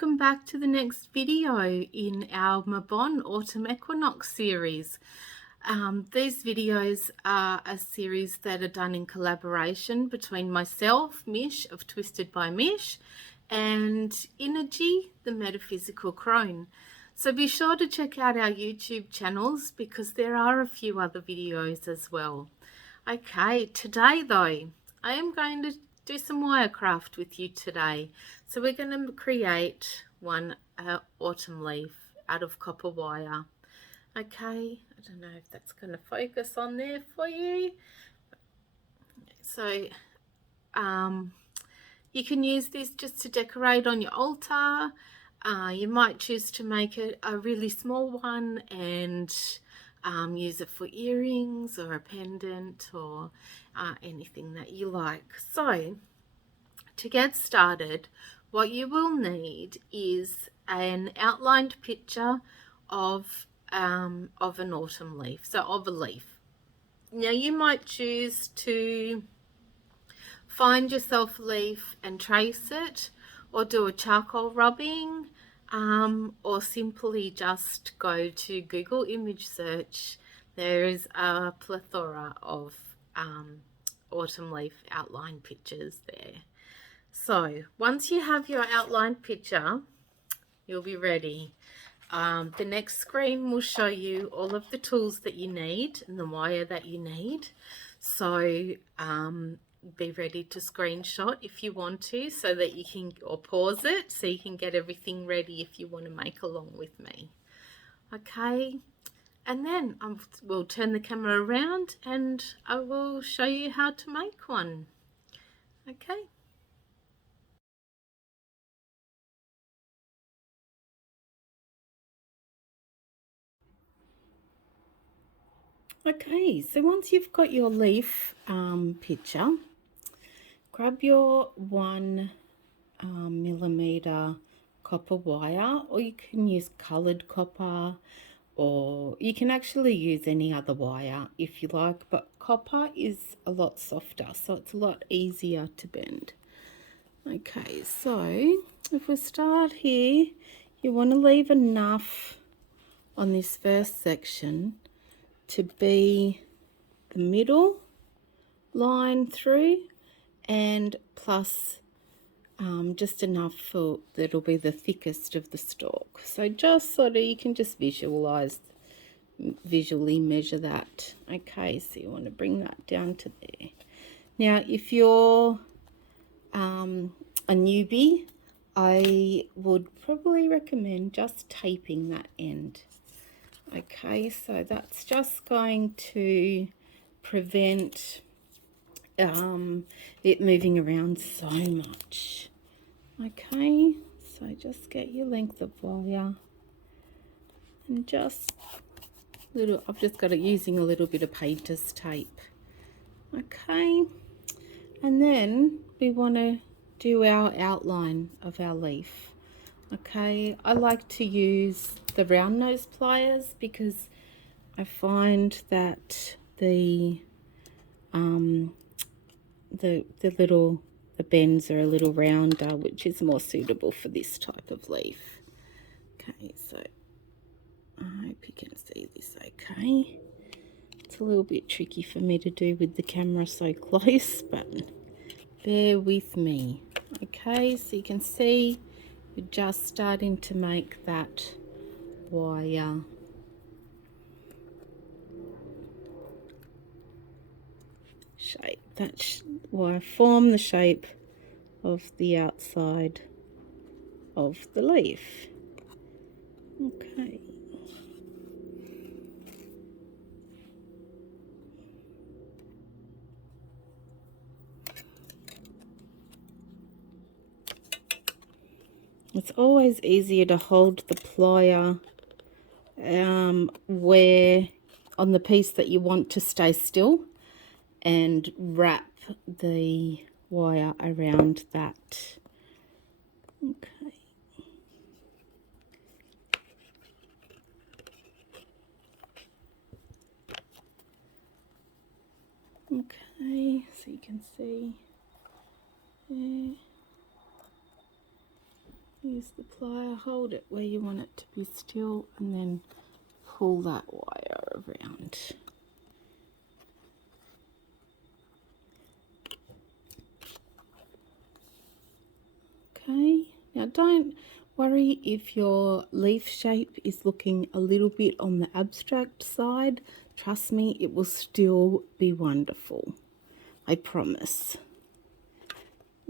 welcome back to the next video in our Mabon Autumn Equinox series. These videos are a series that are done in collaboration between myself, Mish of Twisted by Mish, and Energy, the Metaphysical Crone. So be sure to check out our YouTube channels because there are a few other videos as well. Okay, today though, I am going to do some Wirecraft with you today. So we're going to create one autumn leaf out of copper wire. Okay, I don't know if that's going to focus on there for you. So you can use this just to decorate on your altar. You might choose to make it a really small one and use it for earrings or a pendant or anything that you like. So to get started, what you will need is an outlined picture of an autumn leaf, so of a leaf. Now you might choose to find yourself a leaf and trace it, or do a charcoal rubbing, or simply just go to Google image search. There is a plethora of autumn leaf outline pictures there. So once you have your outline picture, you'll be ready. The next screen will show you all of the tools that you need and the wire that you need. So be ready to screenshot if you want to, so that you can, or pause it so you can get everything ready if you want to make along with me. Okay, and then we'll turn the camera around and I will show you how to make one. Okay. Okay, so once you've got your leaf picture, grab your 1mm copper wire, or you can use coloured copper, or you can actually use any other wire if you like, but copper is a lot softer, so it's a lot easier to bend. Okay, so if we start here, you want to leave enough on this first section to be the middle line through, and plus just enough for that'll be the thickest of the stalk. So just sort of, you can just visually measure that. Okay, so you want to bring that down to there. Now if you're a newbie, I would probably recommend just taping that end. Okay, so that's just going to prevent it moving around so much. Okay, so just get your length of wire and just I've just got it using a little bit of painter's tape. Okay, and then we want to do our outline of our leaf. Okay, I like to use the round nose pliers because I find that the bends are a little rounder, which is more suitable for this type of leaf. Okay, so I hope you can see this okay. It's a little bit tricky for me to do with the camera so close, but bear with me. Okay, so you can see we're just starting to make that wire shape, that wire form the shape of the outside of the leaf. Okay. It's always easier to hold the plier where on the piece that you want to stay still, and wrap the wire around that. Okay. Okay, so you can see there. Use the plier, hold it where you want it to be still, and then pull that wire around. Okay, now don't worry if your leaf shape is looking a little bit on the abstract side. Trust me, it will still be wonderful. I promise.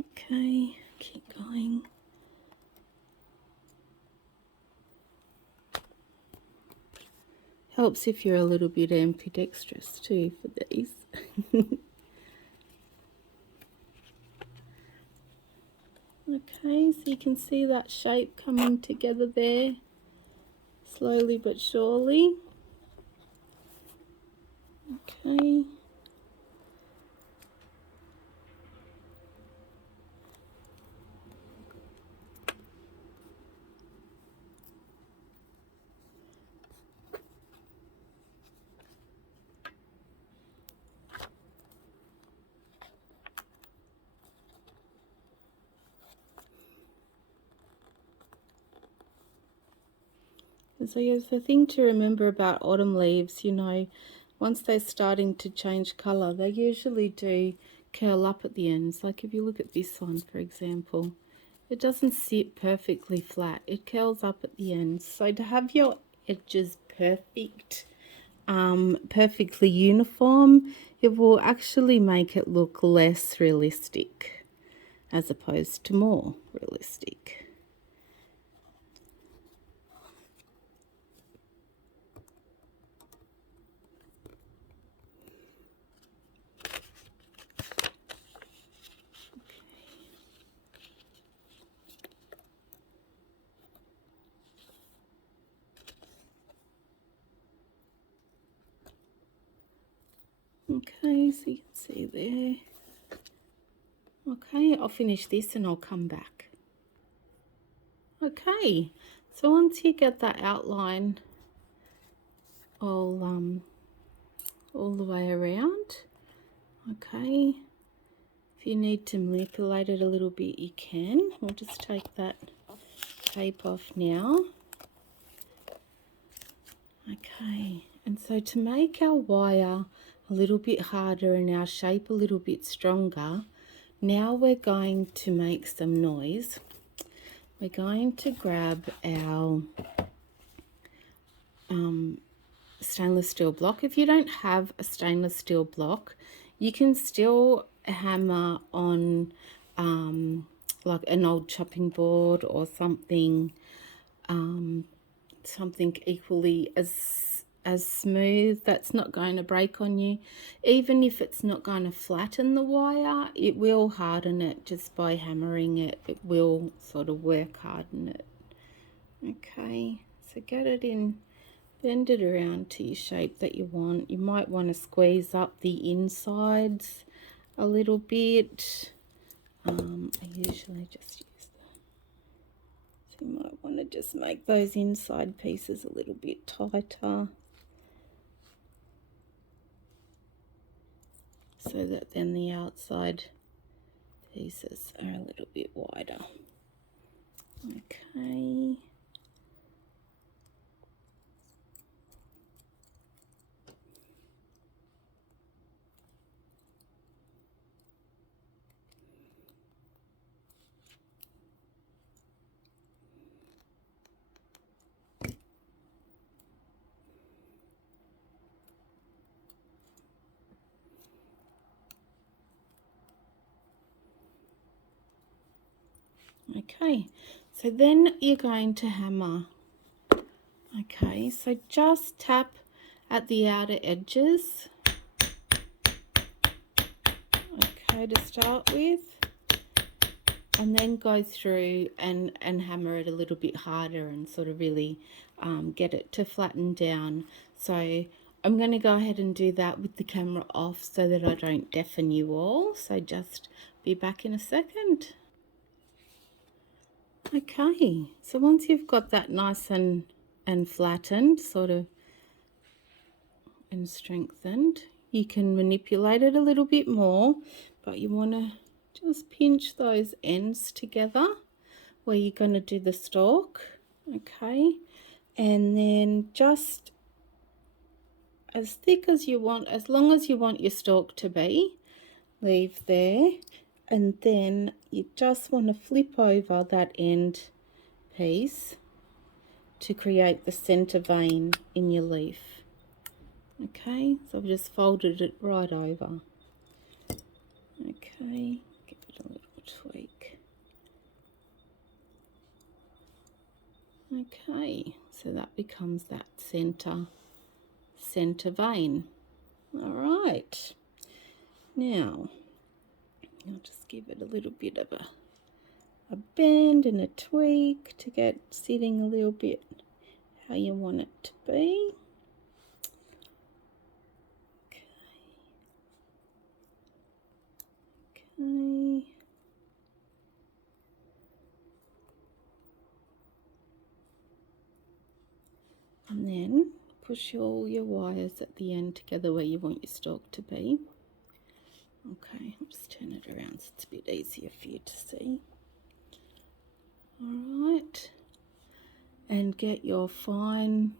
Okay, keep going. Helps if you're a little bit ambidextrous too for these. Okay, so you can see that shape coming together there, slowly but surely. Okay. And so yes, the thing to remember about autumn leaves, you know, once they're starting to change colour, they usually do curl up at the ends. Like if you look at this one, for example, it doesn't sit perfectly flat. It curls up at the ends. So to have your edges perfectly uniform, it will actually make it look less realistic as opposed to more realistic. Okay, so you can see there. Okay, I'll finish this and I'll come back. Okay, so once you get that outline all the way around, okay, if you need to manipulate it a little bit, you can. I'll just take that tape off now. Okay, and so to make our wire a little bit harder and our shape a little bit stronger, now we're going to make some noise. We're going to grab our stainless steel block. If you don't have a stainless steel block, you can still hammer on like an old chopping board or something something equally as smooth that's not going to break on you. Even if it's not going to flatten the wire, it will harden it just by hammering it. It will sort of work harden it. Okay, so get it in, bend it around to your shape that you want. You might want to squeeze up the insides a little bit. I usually just use that. So you might want to just make those inside pieces a little bit tighter, so that then the outside pieces are a little bit wider. Okay. Okay, so then you're going to hammer. Okay, so just tap at the outer edges, okay, to start with, and then go through and hammer it a little bit harder and sort of really get it to flatten down. So I'm going to go ahead and do that with the camera off so that I don't deafen you all. So just be back in a second. Okay, so once you've got that nice and flattened, sort of, and strengthened, you can manipulate it a little bit more, but you want to just pinch those ends together where you're going to do the stalk. Okay, and then just as thick as you want, as long as you want your stalk to be, leave there. And then you just want to flip over that end piece to create the center vein in your leaf. Okay, so I've just folded it right over. Okay, give it a little tweak. Okay, so that becomes that center vein. All right, now I'll just give it a little bit of a bend and a tweak to get sitting a little bit how you want it to be. Okay. And then push all your wires at the end together where you want your stalk to be. Okay, I'll just turn it around so it's a bit easier for you to see. All right, and get your fine,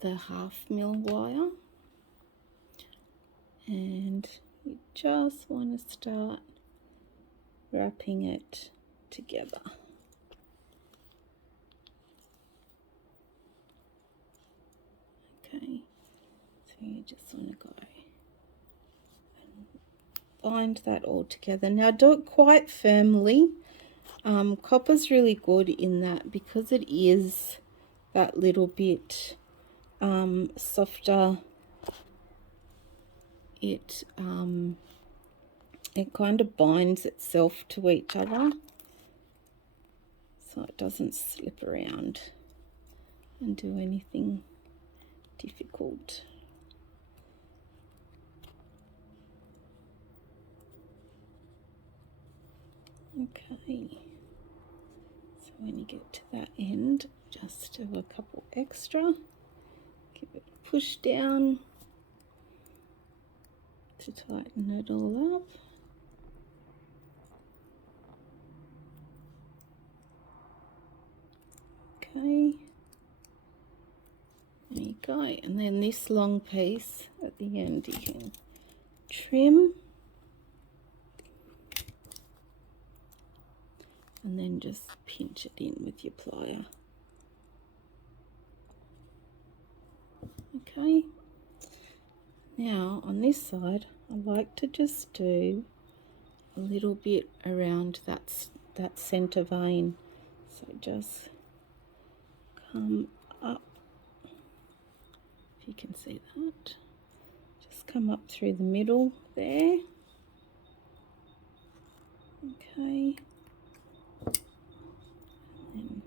the 1/2 mil wire, and you just want to start wrapping it together. Okay, so you just want to go and bind that all together. Now do it quite firmly. Copper's really good in that because it is that little bit softer. It kind of binds itself to each other so it doesn't slip around and do anything difficult. Okay, so when you get to that end, just do a couple extra, give it a push down to tighten it all up. Okay, there you go, and then this long piece at the end you can trim and then just pinch it in with your plier. Okay, now on this side I like to just do a little bit around that center vein, so just come up, if you can see that, just come up through the middle there. Okay, and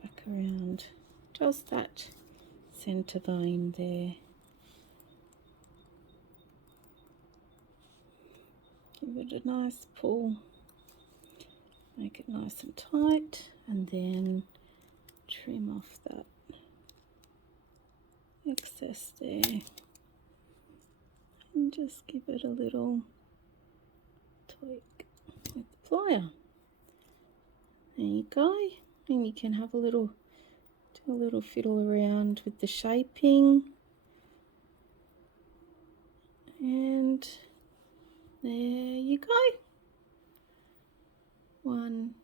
back around just that center vein there. Give it a nice pull, make it nice and tight, and then trim off that excess there and just give it a little tweak with the plier. There you go, and you can have do a little fiddle around with the shaping, and there you go, one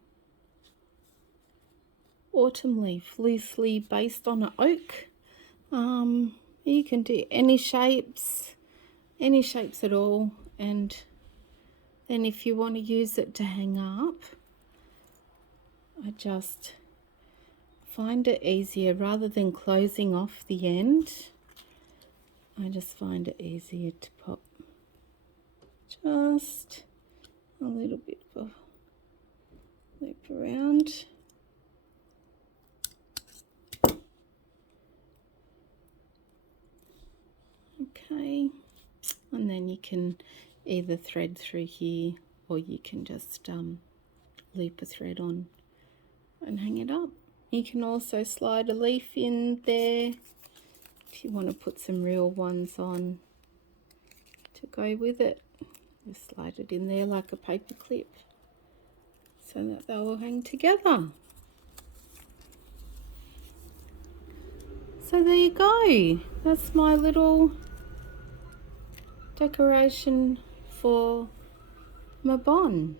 autumn leaf loosely based on an oak. You can do any shapes at all, and then if you want to use it to hang up, I just find it easier, rather than closing off the end, I just find it easier to pop just a little bit of a loop around. Okay, and then you can either thread through here, or you can just loop a thread on and hang it up. You can also slide a leaf in there if you want to put some real ones on to go with it. Just slide it in there like a paper clip. so that they will hang together. So there you go. That's my little decoration for Mabon.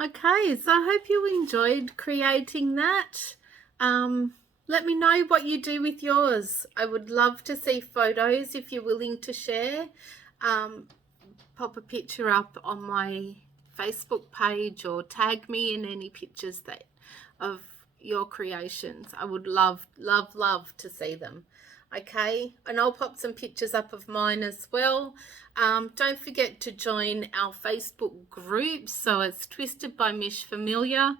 Okay, so I hope you enjoyed creating that. Let me know what you do with yours. I would love to see photos if you're willing to share. Pop a picture up on my Facebook page or tag me in any pictures that of your creations. I would love to see them. Okay, and I'll pop some pictures up of mine as well. Don't forget to join our Facebook group. So it's Twisted by Mish Familiar,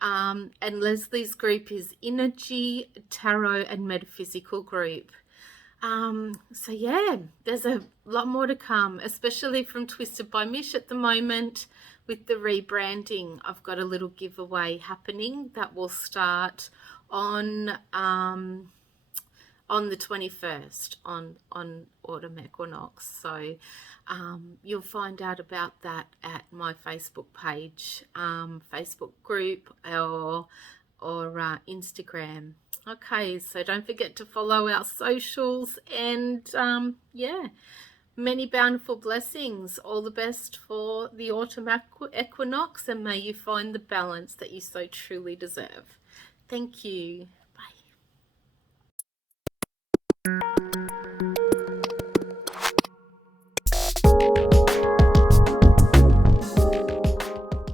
and Leslie's group is Energy, Tarot and Metaphysical group. So yeah, there's a lot more to come, especially from Twisted by Mish at the moment with the rebranding. I've got a little giveaway happening that will start on the 21st on autumn equinox. So you'll find out about that at my Facebook page, Facebook group, or Instagram. Okay, so don't forget to follow our socials, and yeah, many bountiful blessings. All the best for the autumn equinox, and may you find the balance that you so truly deserve. Thank you.